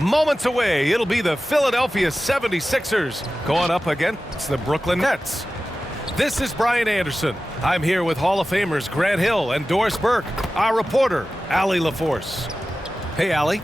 Moments away, it'll be the Philadelphia 76ers going up against the Brooklyn Nets. This is Brian Anderson. I'm here with Hall of Famers Grant Hill and Doris Burke, our reporter, Allie LaForce. Hey, Allie.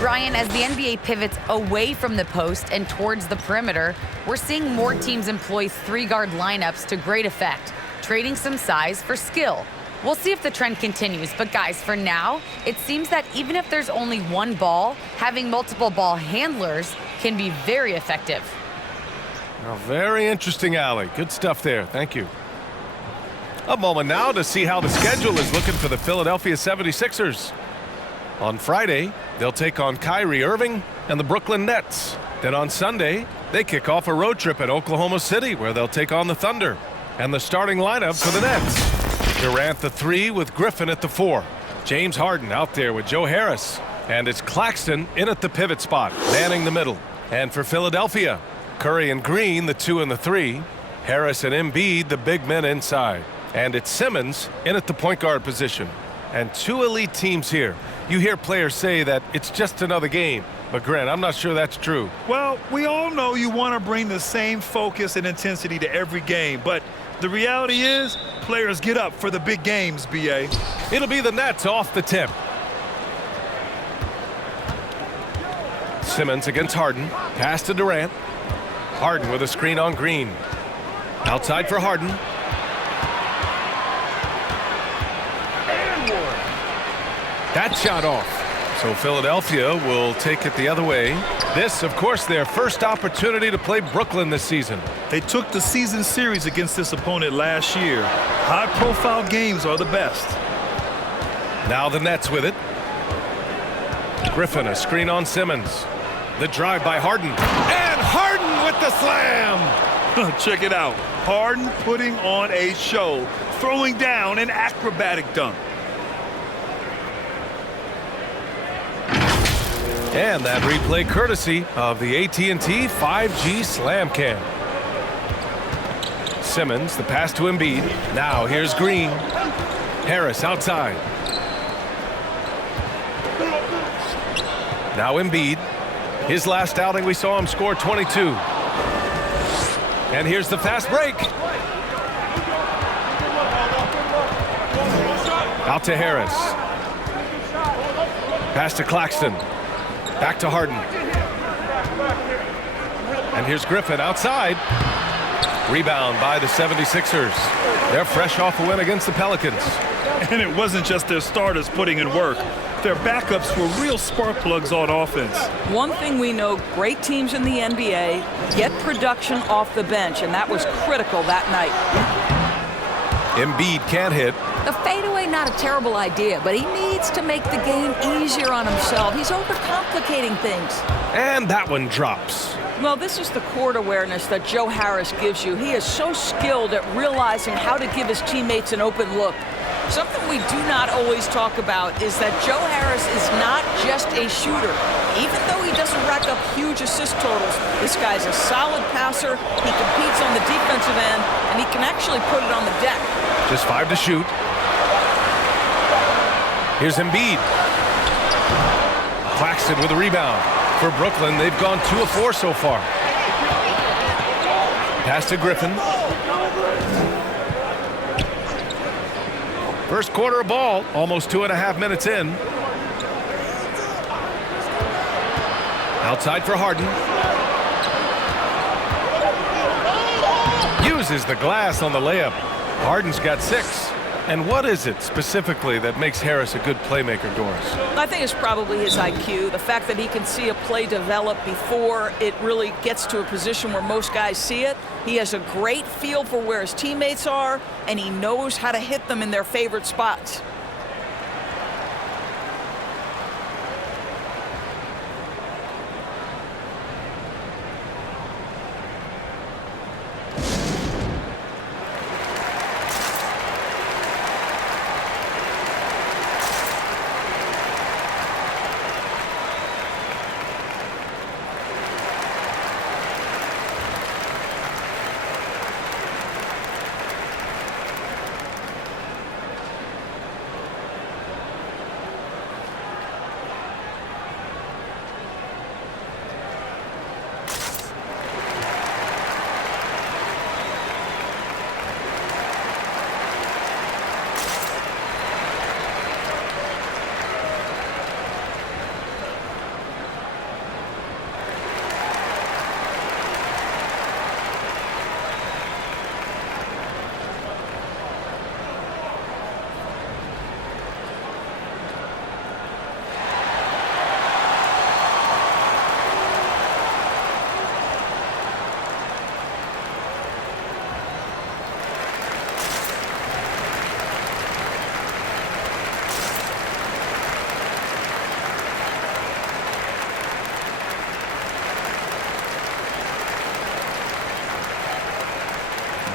Brian, as the NBA pivots away from the post and towards the perimeter, we're seeing more teams employ three-guard lineups to great effect, trading some size for skill. We'll see if the trend continues, but guys, for now, it seems that even if there's only one ball, having multiple ball handlers can be very effective. Oh, very interesting, Allie. Good stuff there. Thank you. A moment now to see how the schedule is looking for the Philadelphia 76ers. On Friday, they'll take on Kyrie Irving and the Brooklyn Nets. Then on Sunday, they kick off a road trip at Oklahoma City where they'll take on the Thunder. And the starting lineup for the Nets: Durant the 3 with Griffin at the 4. James Harden out there with Joe Harris. And it's Claxton in at the pivot spot, manning the middle. And for Philadelphia, Curry and Green, the 2 and the 3. Harris and Embiid, the big men inside. And it's Simmons in at the point guard position. And two elite teams here. You hear players say that it's just another game. But Grant, I'm not sure that's true. Well, we all know you want to bring the same focus and intensity to every game. But the reality is, players get up for the big games, B.A. It'll be the Nets off the tip. Simmons against Harden. Pass to Durant. Harden with a screen on Green. Outside for Harden. That shot off. So Philadelphia will take it the other way. This, of course, their first opportunity to play Brooklyn this season. They took the season series against this opponent last year. High-profile games are the best. Now the Nets with it. Griffin, a screen on Simmons. The drive by Harden. And Harden with the slam! Check it out. Harden putting on a show, throwing down an acrobatic dunk. And that replay courtesy of the AT&T 5G Slam Cam. Simmons, the pass to Embiid. Now here's Green. Harris outside. Now Embiid. His last outing, we saw him score 22. And here's the fast break. Out to Harris. Pass to Claxton. Back to Harden. And here's Griffin outside. Rebound by the 76ers. They're fresh off a win against the Pelicans. And it wasn't just their starters putting in work. Their backups were real spark plugs on offense. One thing we know, great teams in the NBA get production off the bench, and that was critical that night. Embiid can't hit. The fadeaway, not a terrible idea, but he needs to make the game easier on himself. He's overcomplicating things. And that one drops. Well, this is the court awareness that Joe Harris gives you. He is so skilled at realizing how to give his teammates an open look. Something we do not always talk about is that Joe Harris is not just a shooter. Even though he doesn't rack up huge assist totals, this guy's a solid passer, he competes on the defensive end, and he can actually put it on the deck. Just 5 to shoot. Here's Embiid. Claxton with a rebound. For Brooklyn, they've gone 2 of 4 so far. Pass to Griffin. First quarter of ball, almost 2.5 minutes in. Outside for Harden. Uses the glass on the layup. Harden's got 6. And what is it specifically that makes Harris a good playmaker, Doris? I think it's probably his IQ, the fact that he can see a play develop before it really gets to a position where most guys see it. He has a great feel for where his teammates are, and he knows how to hit them in their favorite spots.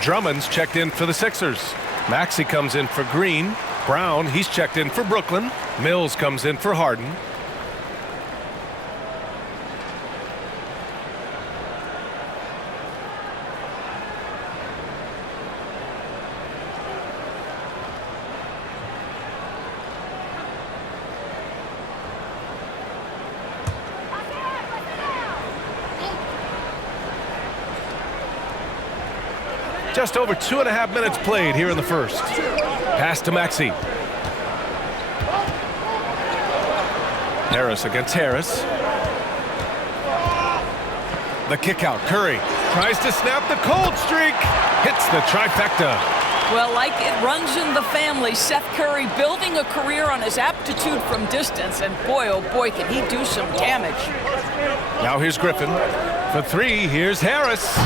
Drummond's checked in for the Sixers. Maxey comes in for Green. Brown, he's checked in for Brooklyn. Mills comes in for Harden. Just over 2.5 minutes played here in the first. Pass to Maxey. Harris against Harris. The kick out. Curry tries to snap the cold streak. Hits the trifecta. Well, like it runs in the family, Seth Curry building a career on his aptitude from distance. And boy, oh boy, can he do some damage. Now here's Griffin. For three, here's Harris.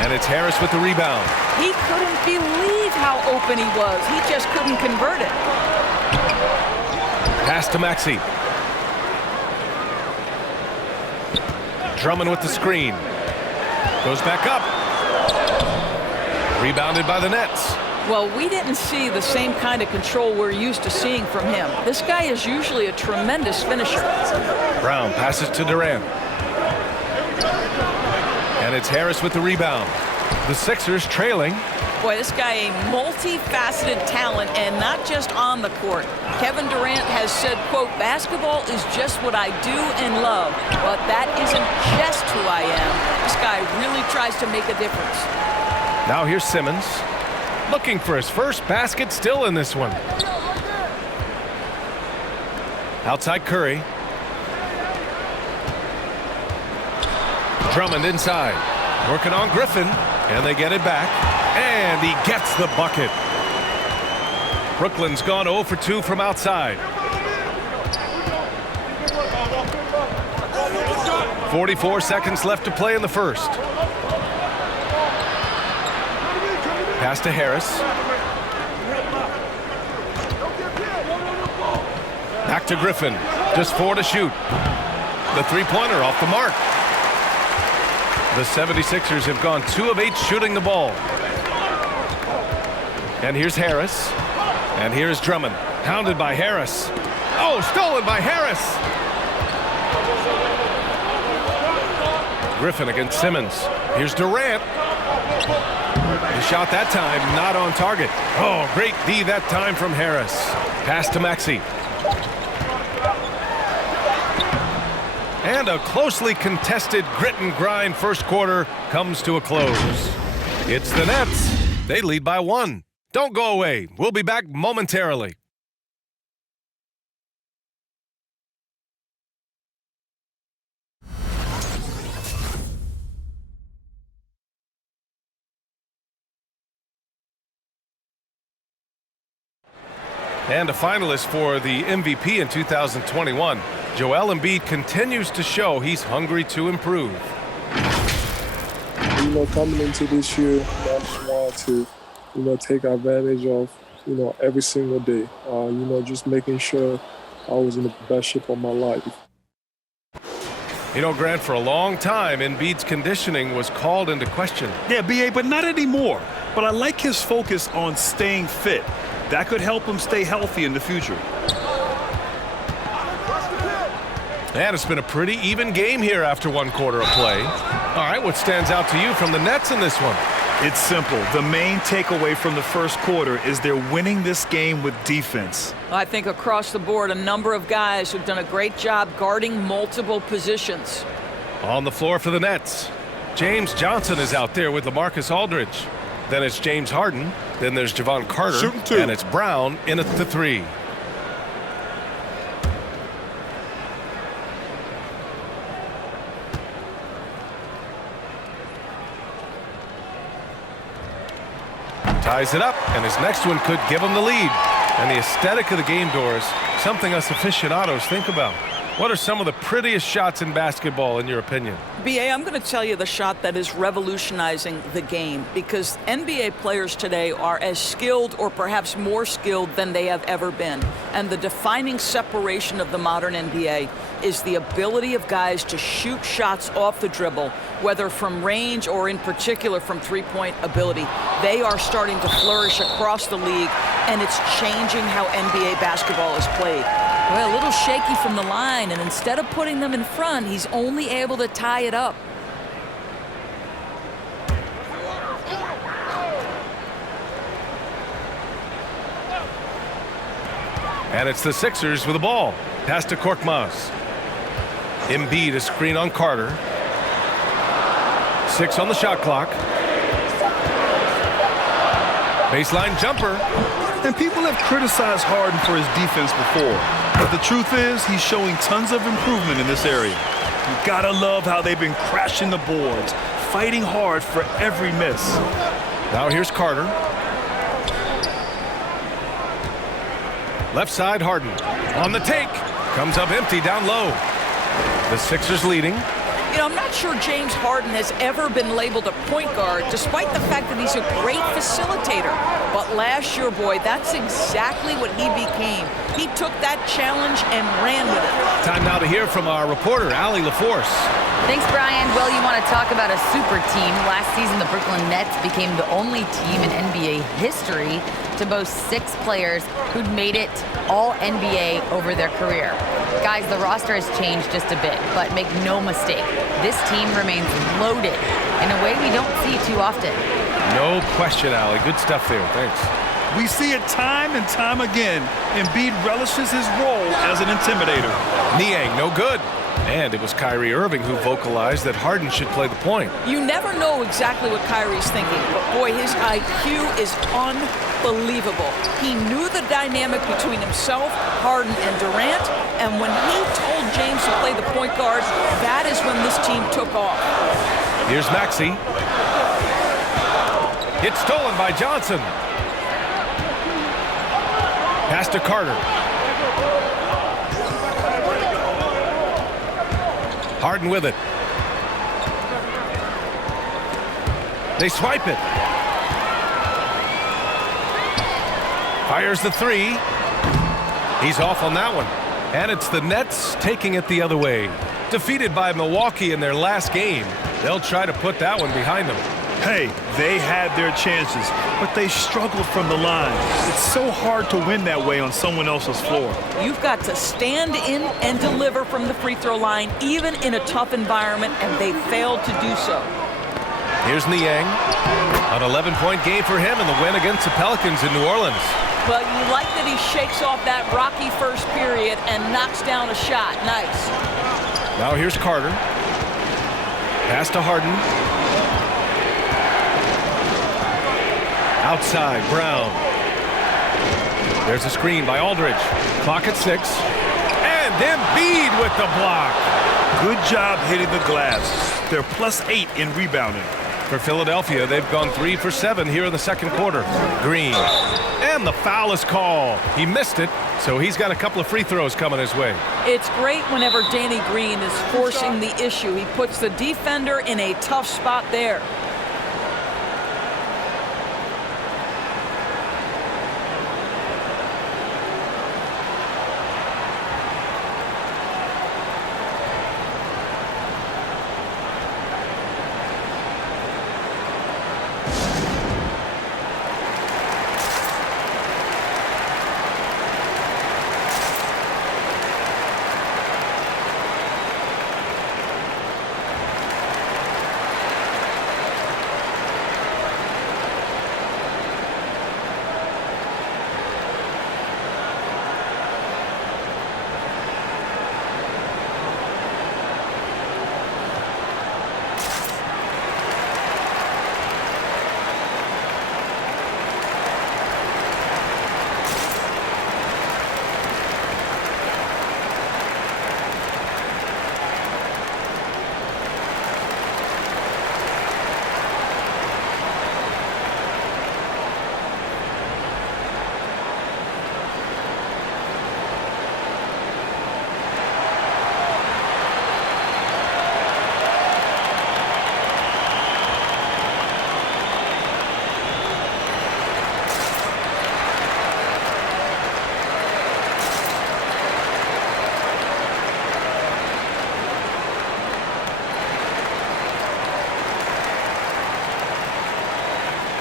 And it's Harris with the rebound. He couldn't believe how open he was. He just couldn't convert it. Pass to Maxey. Drummond with the screen. Goes back up. Rebounded by the Nets. Well, we didn't see the same kind of control we're used to seeing from him. This guy is usually a tremendous finisher. Brown passes to Durant. And it's Harris with the rebound. The Sixers trailing. Boy, this guy a multifaceted talent, and not just on the court. Kevin Durant has said, quote, basketball is just what I do and love, but that isn't just who I am. This guy really tries to make a difference. Now here's Simmons. Looking for his first basket, still in this one. Outside Curry. Drummond inside. Working on Griffin. And they get it back. And he gets the bucket. Brooklyn's gone 0 for 2 from outside. 44 seconds left to play in the first. Pass to Harris. Back to Griffin. Just 4 to shoot. The three-pointer off the mark. The 76ers have gone 2 of 8 shooting the ball. And here's Harris. And here's Drummond. Hounded by Harris. Oh, stolen by Harris. Griffin against Simmons. Here's Durant. The shot that time not on target. Oh, great D that time from Harris. Pass to Maxey. And a closely contested grit and grind first quarter comes to a close. It's the Nets. They lead by 1. Don't go away. We'll be back momentarily. And a finalist for the MVP in 2021. Joel Embiid continues to show he's hungry to improve. Coming into this year, I just wanted to, take advantage of, every single day. Just making sure I was in the best shape of my life. Grant, for a long time, Embiid's conditioning was called into question. Yeah, B.A., but not anymore. But I like his focus on staying fit. That could help him stay healthy in the future. And it's been a pretty even game here after 1 quarter of play. All right, what stands out to you from the Nets in this one? It's simple. The main takeaway from the first quarter is they're winning this game with defense. I think across the board, a number of guys who've done a great job guarding multiple positions. On the floor for the Nets, James Johnson is out there with LaMarcus Aldridge. Then it's James Harden. Then there's Javon Carter. Shooting 2. And it's Brown in at the 3. Ties it up, and his next one could give him the lead. And the aesthetic of the game, Doris, something us aficionados think about. What are some of the prettiest shots in basketball, in your opinion? BA, I'm going to tell you the shot that is revolutionizing the game, because NBA players today are as skilled or perhaps more skilled than they have ever been. And the defining separation of the modern NBA is the ability of guys to shoot shots off the dribble, whether from range or in particular from three-point ability. They are starting to flourish across the league, and it's changing how NBA basketball is played. Well, a little shaky from the line, and instead of putting them in front, he's only able to tie it up. And it's the Sixers with the ball. Pass to Korkmaz. Embiid, a screen on Carter. 6 on the shot clock. Baseline jumper. And people have criticized Harden for his defense before. But the truth is, he's showing tons of improvement in this area. You gotta love how they've been crashing the boards, fighting hard for every miss. Now here's Carter. Left side, Harden. On the take. Comes up empty down low. The Sixers leading. You know, I'm not sure James Harden has ever been labeled a point guard, despite the fact that he's a great facilitator. But last year, boy, that's exactly what he became. He took that challenge and ran with it. Time now to hear from our reporter, Allie LaForce. Thanks, Brian. Well, you want to talk about a super team. Last season, the Brooklyn Nets became the only team in NBA history to boast 6 players who'd made it all NBA over their career. Guys, the roster has changed just a bit, but make no mistake, this team remains loaded in a way we don't see too often. No question, Allie. Good stuff there. Thanks. We see it time and time again. Embiid relishes his role as an intimidator. Niang, no good. And it was Kyrie Irving who vocalized that Harden should play the point. You never know exactly what Kyrie's thinking, but boy, his IQ is unbelievable. He knew the dynamic between himself, Harden, and Durant, and when he told James to play the point guard, that is when this team took off. Here's Maxey. It's stolen by Johnson. Pass to Carter. Harden with it. They swipe it. Fires the 3. He's off on that one. And it's the Nets taking it the other way. Defeated by Milwaukee in their last game, they'll try to put that one behind them. Hey, they had their chances, but they struggled from the line. It's so hard to win that way on someone else's floor. You've got to stand in and deliver from the free throw line, even in a tough environment, and they failed to do so. Here's Niang. An 11-point game for him in the win against the Pelicans in New Orleans. But you like that he shakes off that rocky first period and knocks down a shot. Nice. Now here's Carter. Pass to Harden. Outside, Brown. There's a screen by Aldridge. Clock at 6. And Embiid with the block. Good job hitting the glass. They're +8 in rebounding. For Philadelphia, they've gone 3 for 7 here in the second quarter. Green. And the foul is called. He missed it, so he's got a couple of free throws coming his way. It's great whenever Danny Green is forcing the issue. He puts the defender in a tough spot there.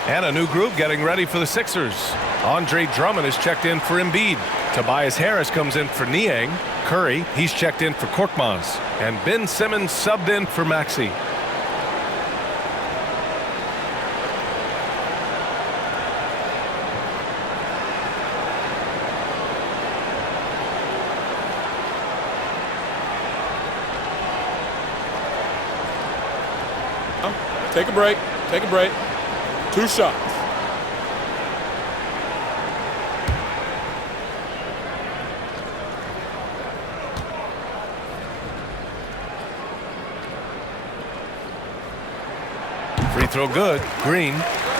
And a new group getting ready for the Sixers. Andre Drummond is checked in for Embiid. Tobias Harris comes in for Niang. Curry, he's checked in for Korkmaz. And Ben Simmons subbed in for Maxey. Take a break. Take a break. 2 shots. Free throw good. Green.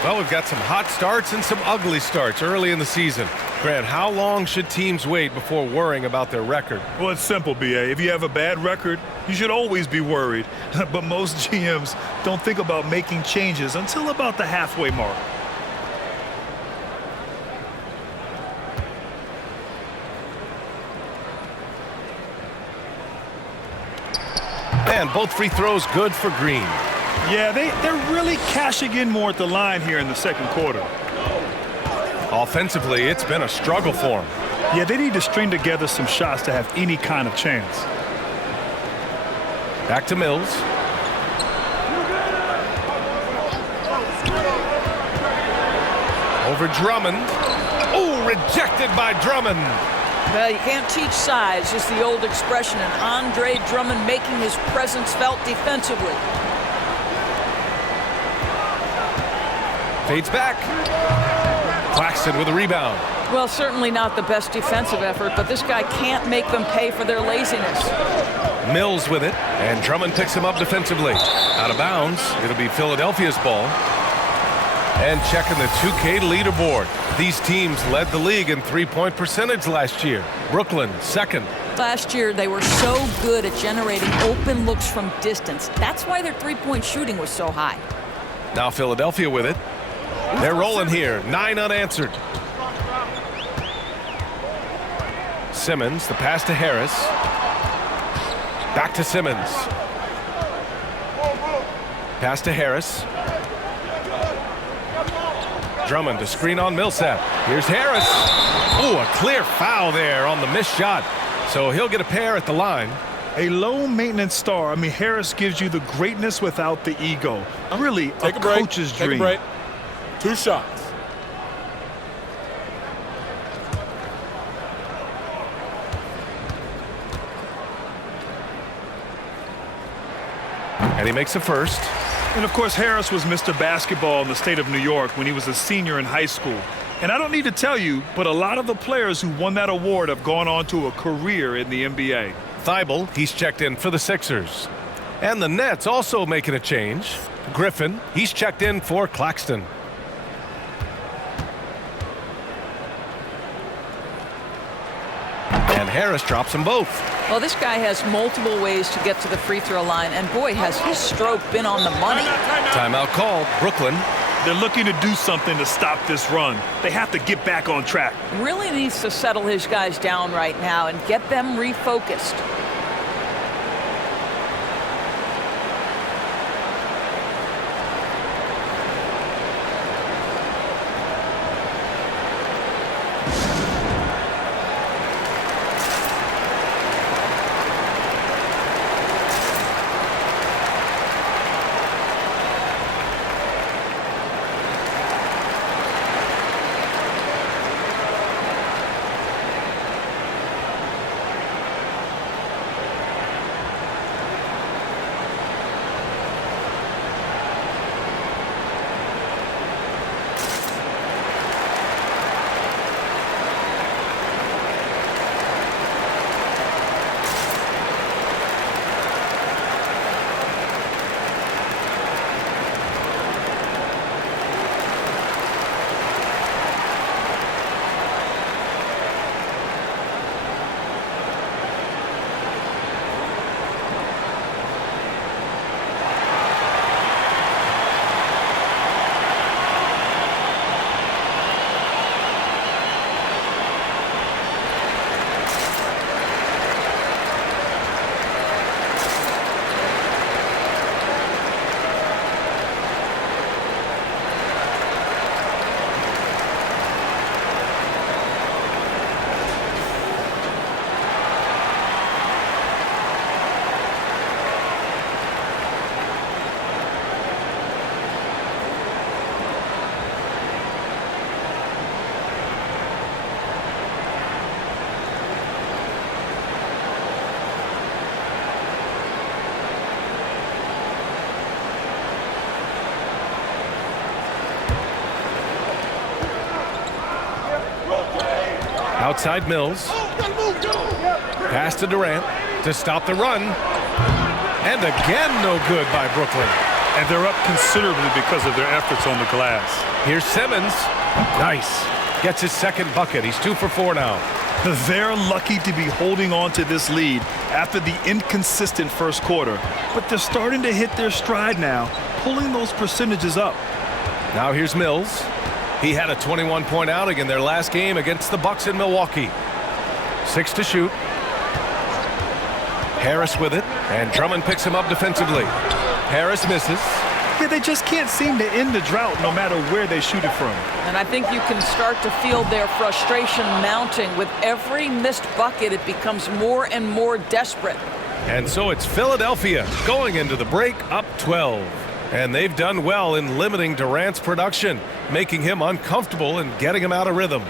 Well, we've got some hot starts and some ugly starts early in the season. Grant, how long should teams wait before worrying about their record? Well, it's simple, B.A. If you have a bad record, you should always be worried. But most GMs don't think about making changes until about the halfway mark. And both free throws good for Green. Yeah, they're really cashing in more at the line here in the second quarter. Offensively, it's been a struggle for them. Yeah, they need to string together some shots to have any kind of chance. Back to Mills. Over Drummond. Oh, rejected by Drummond. Well, you can't teach size, just the old expression, and Andre Drummond making his presence felt defensively. Fades back. Claxton with a rebound. Well, certainly not the best defensive effort, but this guy can't make them pay for their laziness. Mills with it, and Drummond picks him up defensively. Out of bounds. It'll be Philadelphia's ball. And checking the 2K leaderboard. These teams led the league in three-point percentage last year. Brooklyn, second. Last year, they were so good at generating open looks from distance. That's why their three-point shooting was so high. Now Philadelphia with it. They're rolling here. 9 unanswered. Simmons, the pass to Harris. Back to Simmons. Pass to Harris. Drummond to screen on Millsap. Here's Harris. Oh, a clear foul there on the missed shot. So he'll get a pair at the line. A low-maintenance star. I mean, Harris gives you the greatness without the ego. Really, Take a break. coach's Take dream. a break. 2 shots. And he makes a first. And, of course, Harris was Mr. Basketball in the state of New York when he was a senior in high school. And I don't need to tell you, but a lot of the players who won that award have gone on to a career in the NBA. Thibault, he's checked in for the Sixers. And the Nets also making a change. Griffin, he's checked in for Claxton. And Harris drops them both. Well, this guy has multiple ways to get to the free throw line, and boy, has his stroke been on the money. Timeout called. Brooklyn. They're looking to do something to stop this run. They have to get back on track. Really needs to settle his guys down right now and get them refocused. Outside Mills. Pass to Durant to stop the run. And again, no good by Brooklyn. And they're up considerably because of their efforts on the glass. Here's Simmons. Nice. Gets his second bucket. He's 2 for 4 now. They're lucky to be holding on to this lead after the inconsistent first quarter. But they're starting to hit their stride now, pulling those percentages up. Now here's Mills. He had a 21-point outing in their last game against the Bucks in Milwaukee. 6 to shoot. Harris with it, and Drummond picks him up defensively. Harris misses. Yeah, they just can't seem to end the drought no matter where they shoot it from. And I think you can start to feel their frustration mounting. With every missed bucket, it becomes more and more desperate. And so it's Philadelphia going into the break up 12. And they've done well in limiting Durant's production, making him uncomfortable and getting him out of rhythm.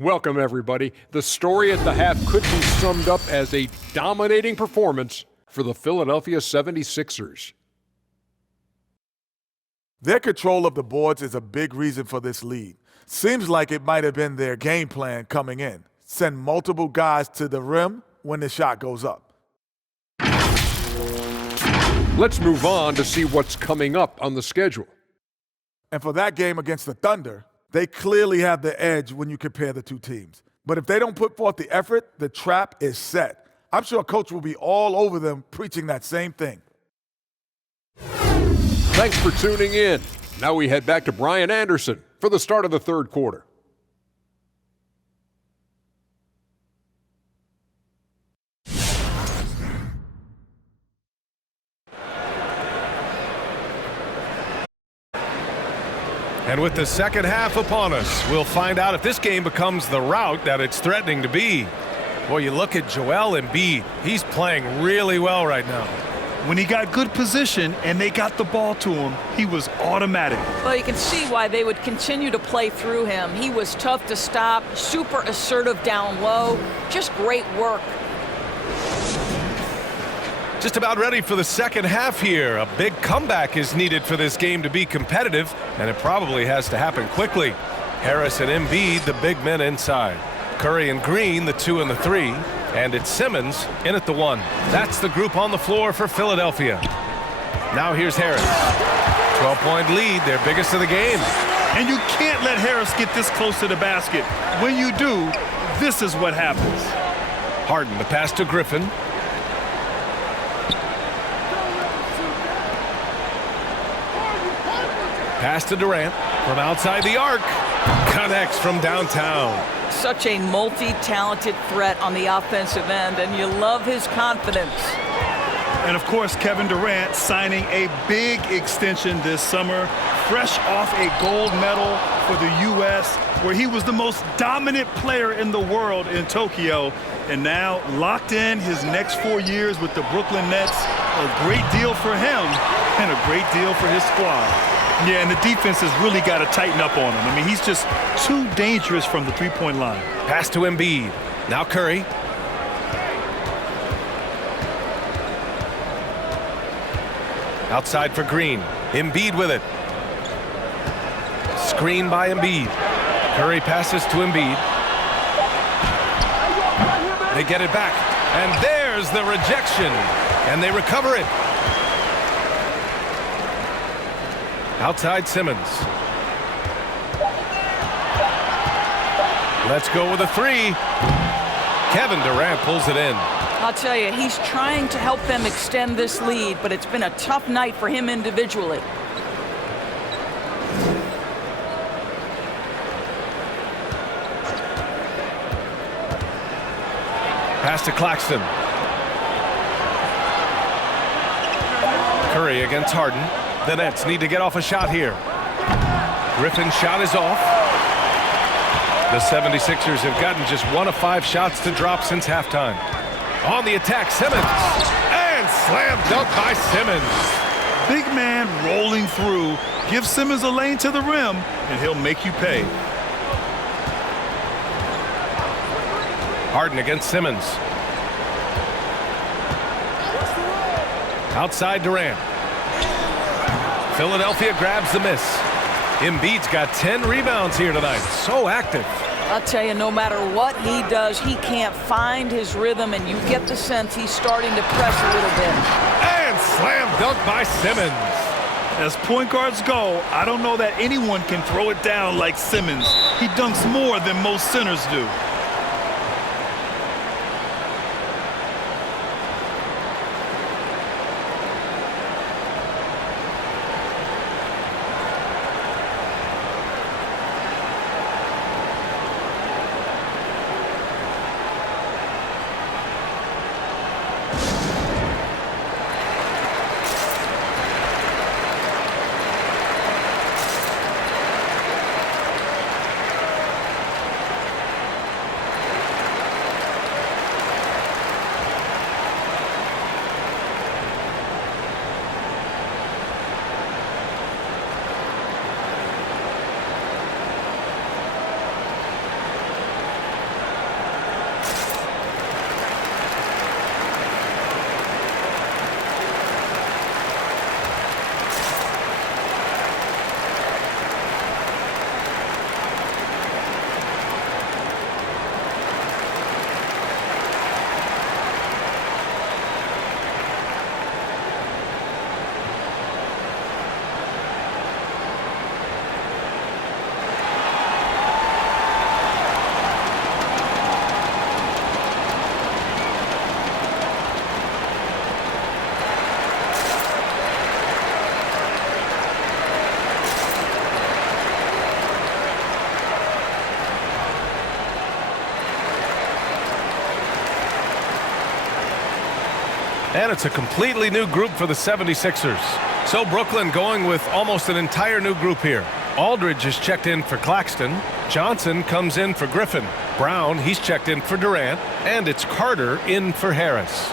Welcome, everybody. The story at the half could be summed up as a dominating performance for the Philadelphia 76ers. Their control of the boards is a big reason for this lead. Seems like it might have been their game plan coming in. Send multiple guys to the rim when the shot goes up. Let's move on to see what's coming up on the schedule. And for that game against the Thunder, they clearly have the edge when you compare the two teams. But if they don't put forth the effort, the trap is set. I'm sure Coach will be all over them preaching that same thing. Thanks for tuning in. Now we head back to Brian Anderson for the start of the third quarter. And with the second half upon us, we'll find out if this game becomes the rout that it's threatening to be. Boy, you look at Joel Embiid. He's playing really well right now. When he got good position and they got the ball to him, he was automatic. Well, you can see why they would continue to play through him. He was tough to stop, super assertive down low, just great work. Just about ready for the second half here. A big comeback is needed for this game to be competitive, and it probably has to happen quickly. Harris and Embiid, the big men inside. Curry and Green, the 2 and the 3. And it's Simmons in at the 1. That's the group on the floor for Philadelphia. Now here's Harris. 12-point lead, their biggest of the game. And you can't let Harris get this close to the basket. When you do, this is what happens. Harden, the pass to Griffin. Pass to Durant from outside the arc. Connects from downtown. Such a multi-talented threat on the offensive end, and you love his confidence. And of course, Kevin Durant signing a big extension this summer, fresh off a gold medal for the U.S., where he was the most dominant player in the world in Tokyo, and now locked in his next 4 years with the Brooklyn Nets. A great deal for him and a great deal for his squad. Yeah, and the defense has really got to tighten up on him. I mean, he's just too dangerous from the three-point line. Pass to Embiid. Now Curry. Outside for Green. Embiid with it. Screen by Embiid. Curry passes to Embiid. They get it back. And there's the rejection. And they recover it. Outside Simmons. Let's go with a 3. Kevin Durant pulls it in. I'll tell you, he's trying to help them extend this lead, but it's been a tough night for him individually. Pass to Claxton. Curry against Harden. The Nets need to get off a shot here. Griffin's shot is off. The 76ers have gotten just 1 of 5 shots to drop since halftime. On the attack, Simmons. And slam dunk by Simmons. Big man rolling through. Give Simmons a lane to the rim, and he'll make you pay. Harden against Simmons. Outside Durant. Philadelphia grabs the miss. Embiid's got 10 rebounds here tonight. So active. I'll tell you, no matter what he does, he can't find his rhythm, and you get the sense he's starting to press a little bit. And slam dunk by Simmons. As point guards go, I don't know that anyone can throw it down like Simmons. He dunks more than most centers do. And it's a completely new group for the 76ers. So Brooklyn going with almost an entire new group here. Aldridge is checked in for Claxton. Johnson comes in for Griffin. Brown, he's checked in for Durant. And it's Carter in for Harris.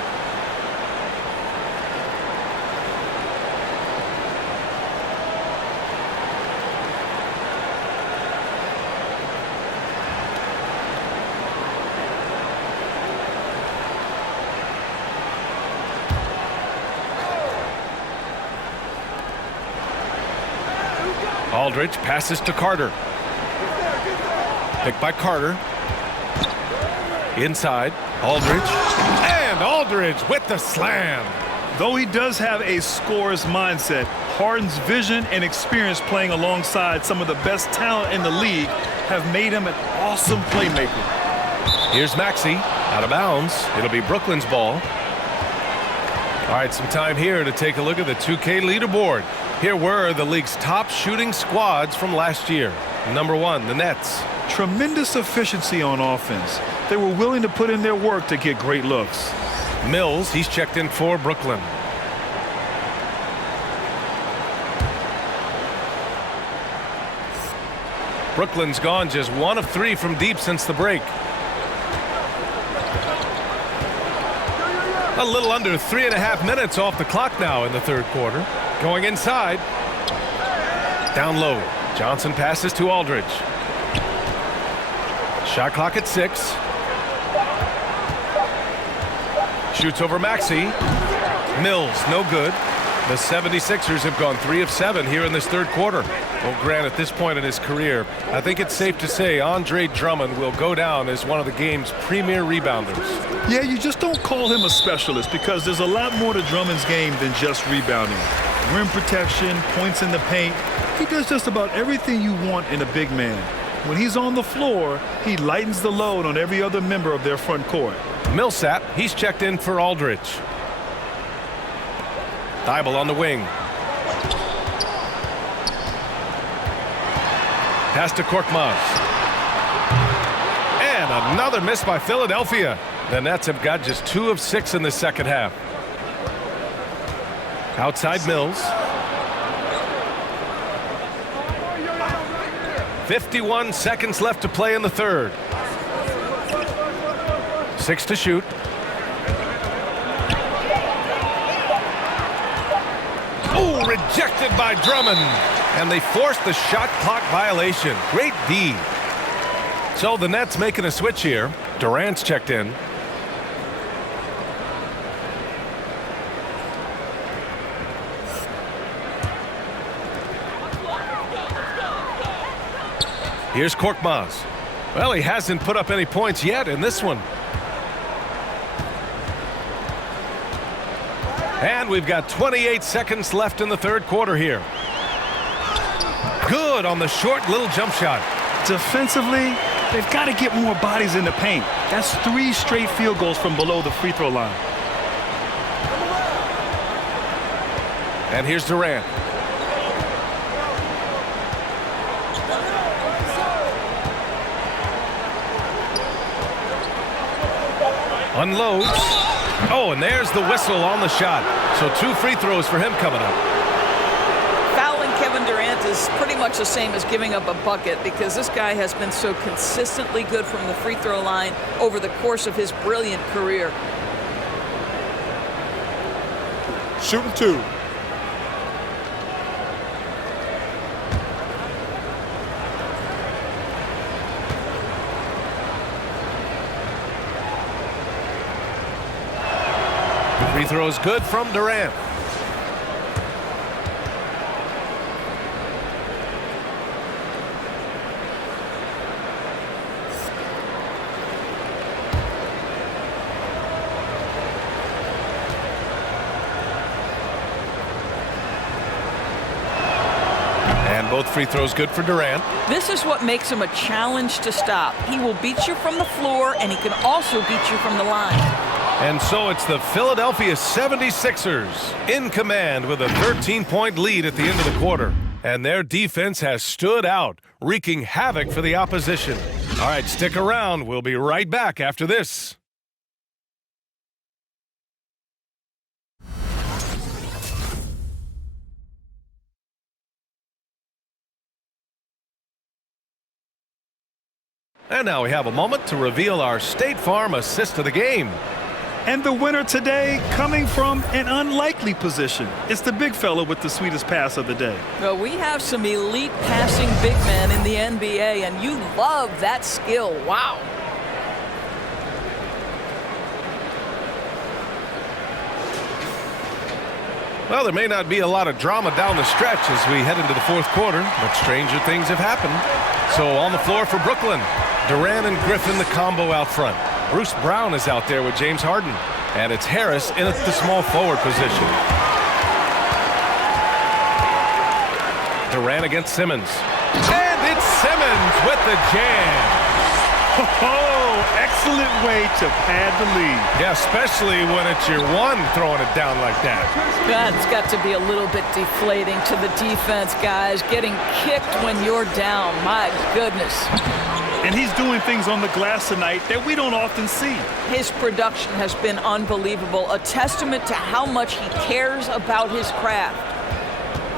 Aldridge passes to Carter. Picked by Carter. Inside, Aldridge. And Aldridge with the slam. Though he does have a scorer's mindset, Harden's vision and experience playing alongside some of the best talent in the league have made him an awesome playmaker. Here's Maxey, out of bounds. It'll be Brooklyn's ball. All right, some time here to take a look at the 2K leaderboard. Here were the league's top shooting squads from last year. Number 1, the Nets. Tremendous efficiency on offense. They were willing to put in their work to get great looks. Mills, he's checked in for Brooklyn. Brooklyn's gone just 1 of 3 from deep since the break. A little under 3.5 minutes off the clock now in the third quarter. Going inside. Down low. Johnson passes to Aldridge. Shot clock at 6. Shoots over Maxey. Mills, no good. The 76ers have gone 3 of 7 here in this third quarter. Well, Grant, at this point in his career, I think it's safe to say Andre Drummond will go down as one of the game's premier rebounders. Yeah, you just don't call him a specialist because there's a lot more to Drummond's game than just rebounding. Rim protection, points in the paint. He does just about everything you want in a big man. When he's on the floor, he lightens the load on every other member of their front court. Millsap, he's checked in for Aldridge. Thibault on the wing. Pass to Korkmaz. And another miss by Philadelphia. The Nets have got just 2 of 6 in the second half. Outside Mills. 51 seconds left to play in the third. 6 to shoot. Oh, rejected by Drummond. And they forced the shot clock violation. Great D. So the Nets making a switch here. Durant's checked in. Here's Korkmaz. Well, he hasn't put up any points yet in this one. And we've got 28 seconds left in the third quarter here. Good on the short little jump shot. Defensively, they've got to get more bodies in the paint. That's 3 straight field goals from below the free throw line. And here's Durant. Unloads. Oh, and there's the whistle on the shot. So 2 free throws for him coming up. Fouling Kevin Durant is pretty much the same as giving up a bucket because this guy has been so consistently good from the free throw line over the course of his brilliant career. Shooting 2. Free throw is good from Durant. And both free throws good for Durant. This is what makes him a challenge to stop. He will beat you from the floor, and he can also beat you from the line. And so it's the Philadelphia 76ers in command with a 13-point lead at the end of the quarter. And their defense has stood out, wreaking havoc for the opposition. All right, stick around. We'll be right back after this. And now we have a moment to reveal our State Farm assist of the game. And the winner today coming from an unlikely position. It's the big fella with the sweetest pass of the day. Well, we have some elite passing big men in the NBA, and you love that skill. Wow. Well, there may not be a lot of drama down the stretch as we head into the fourth quarter, but stranger things have happened. So on the floor for Brooklyn, Durant and Griffin, the combo out front. Bruce Brown is out there with James Harden. And it's Harris in the small forward position. Durant against Simmons. And it's Simmons with the jam. Oh, excellent way to pad the lead. Yeah, especially when it's your one throwing it down like that. That's got to be a little bit deflating to the defense, guys. Getting kicked when you're down. My goodness. And he's doing things on the glass tonight that we don't often see. His production has been unbelievable, a testament to how much he cares about his craft.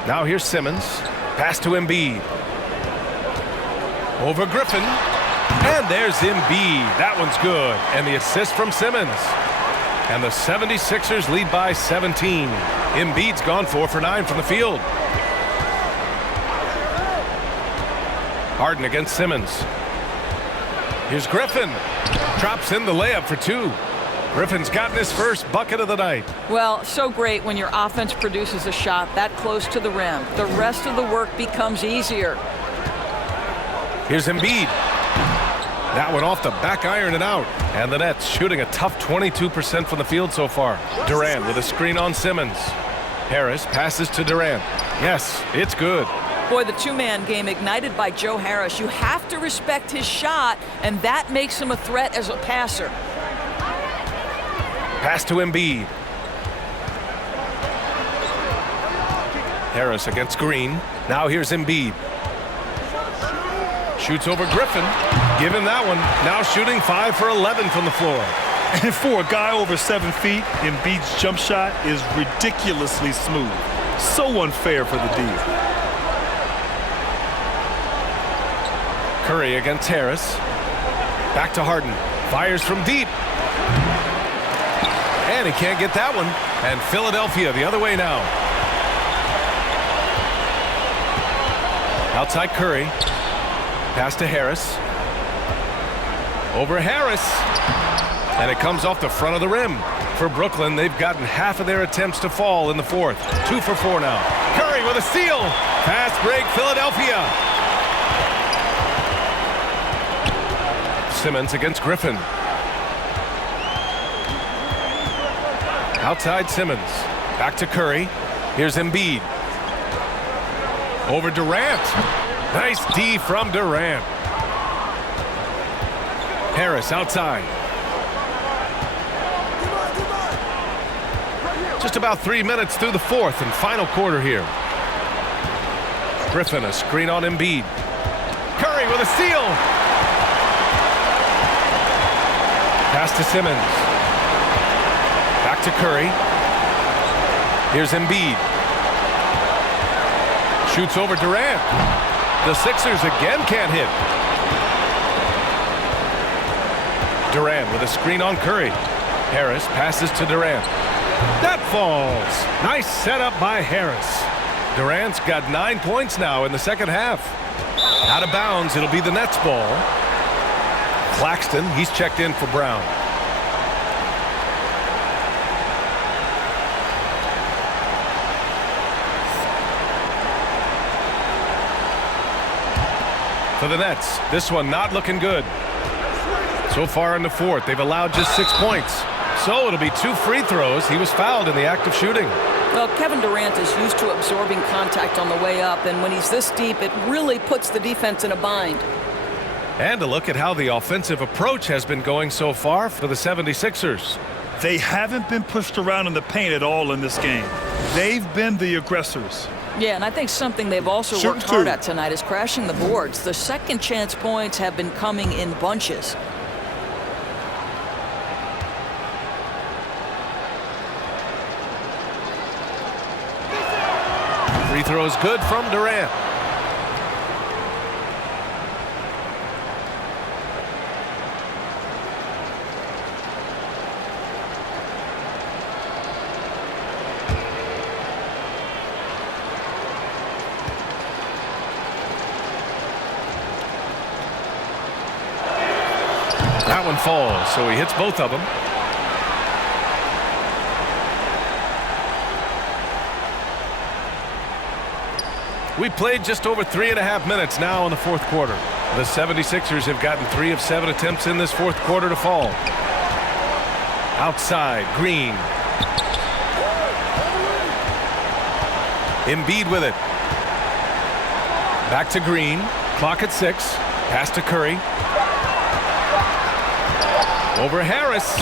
Now here's Simmons. Pass to Embiid. Over Griffin. And there's Embiid. That one's good. And the assist from Simmons. And the 76ers lead by 17. Embiid's gone 4 for 9 from the field. Harden against Simmons. Here's Griffin. Drops in the layup for 2. Griffin's gotten his first bucket of the night. Well, so great when your offense produces a shot that close to the rim. The rest of the work becomes easier. Here's Embiid. That one off the back iron and out. And the Nets shooting a tough 22% from the field so far. Durant with a screen on Simmons. Harris passes to Durant. Yes, it's good. Boy, the two-man game ignited by Joe Harris. You have to respect his shot, and that makes him a threat as a passer. Pass to Embiid. Harris against Green. Now here's Embiid. Shoots over Griffin. Give him that one. Now shooting 5 for 11 from the floor. And for a guy over 7 feet, Embiid's jump shot is ridiculously smooth. So unfair for the D. Curry against Harris. Back to Harden. Fires from deep. And he can't get that one. And Philadelphia the other way now. Outside Curry. Pass to Harris. Over Harris. And it comes off the front of the rim. For Brooklyn, they've gotten half of their attempts to fall in the fourth. 2 for 4 now. Curry with a steal. Fast break, Philadelphia. Simmons against Griffin. Outside Simmons. Back to Curry. Here's Embiid. Over Durant. Nice D from Durant. Harris outside. Just about 3 minutes through the fourth and final quarter here. Griffin, a screen on Embiid. Curry with a steal. Pass to Simmons. Back to Curry. Here's Embiid. Shoots over Durant. The Sixers again can't hit. Durant with a screen on Curry. Harris passes to Durant. That falls. Nice setup by Harris. Durant's got 9 points now in the second half. Out of bounds, it'll be the Nets ball. Claxton, he's checked in for Brown. For the Nets, this one not looking good. So far in the fourth, they've allowed just 6 points. So it'll be 2 free throws. He was fouled in the act of shooting. Well, Kevin Durant is used to absorbing contact on the way up, and when he's this deep, it really puts the defense in a bind. And a look at how the offensive approach has been going so far for the 76ers. They haven't been pushed around in the paint at all in this game. They've been the aggressors. Yeah, and I think something they've also worked hard at tonight is crashing the boards. The second chance points have been coming in bunches. Free throws good from Durant. That one falls, so he hits both of them. We played just over 3.5 minutes now in the fourth quarter. The 76ers have gotten 3 of 7 attempts in this fourth quarter to fall. Outside, Green. Embiid with it. Back to Green. Clock at 6. Pass to Curry. Over Harris.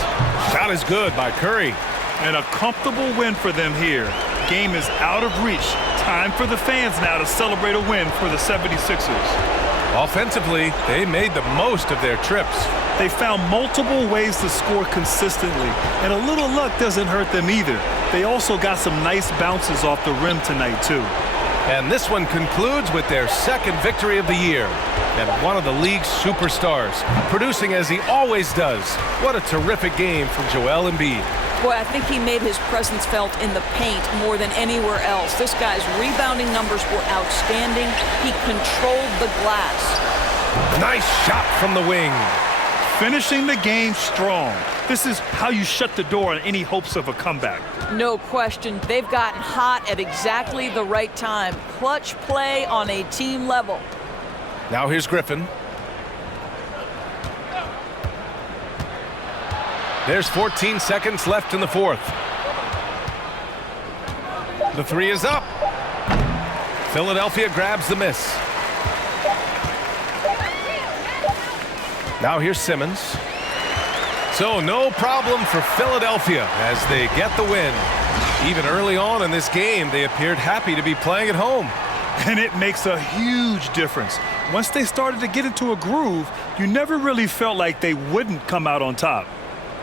Shot is good by Curry. And a comfortable win for them here. Game is out of reach. Time for the fans now to celebrate a win for the 76ers. Offensively, they made the most of their trips. They found multiple ways to score consistently, and a little luck doesn't hurt them either. They also got some nice bounces off the rim tonight, too. And this one concludes with their second victory of the year. And one of the league's superstars, producing as he always does. What a terrific game from Joel Embiid. Boy, I think he made his presence felt in the paint more than anywhere else. This guy's rebounding numbers were outstanding. He controlled the glass. Nice shot from the wing. Finishing the game strong. This is how you shut the door on any hopes of a comeback. No question. They've gotten hot at exactly the right time. Clutch play on a team level. Now here's Griffin. There's 14 seconds left in the fourth. The three is up. Philadelphia grabs the miss. Now here's Simmons. So no problem for Philadelphia as they get the win. Even early on in this game, they appeared happy to be playing at home. And it makes a huge difference. Once they started to get into a groove, you never really felt like they wouldn't come out on top.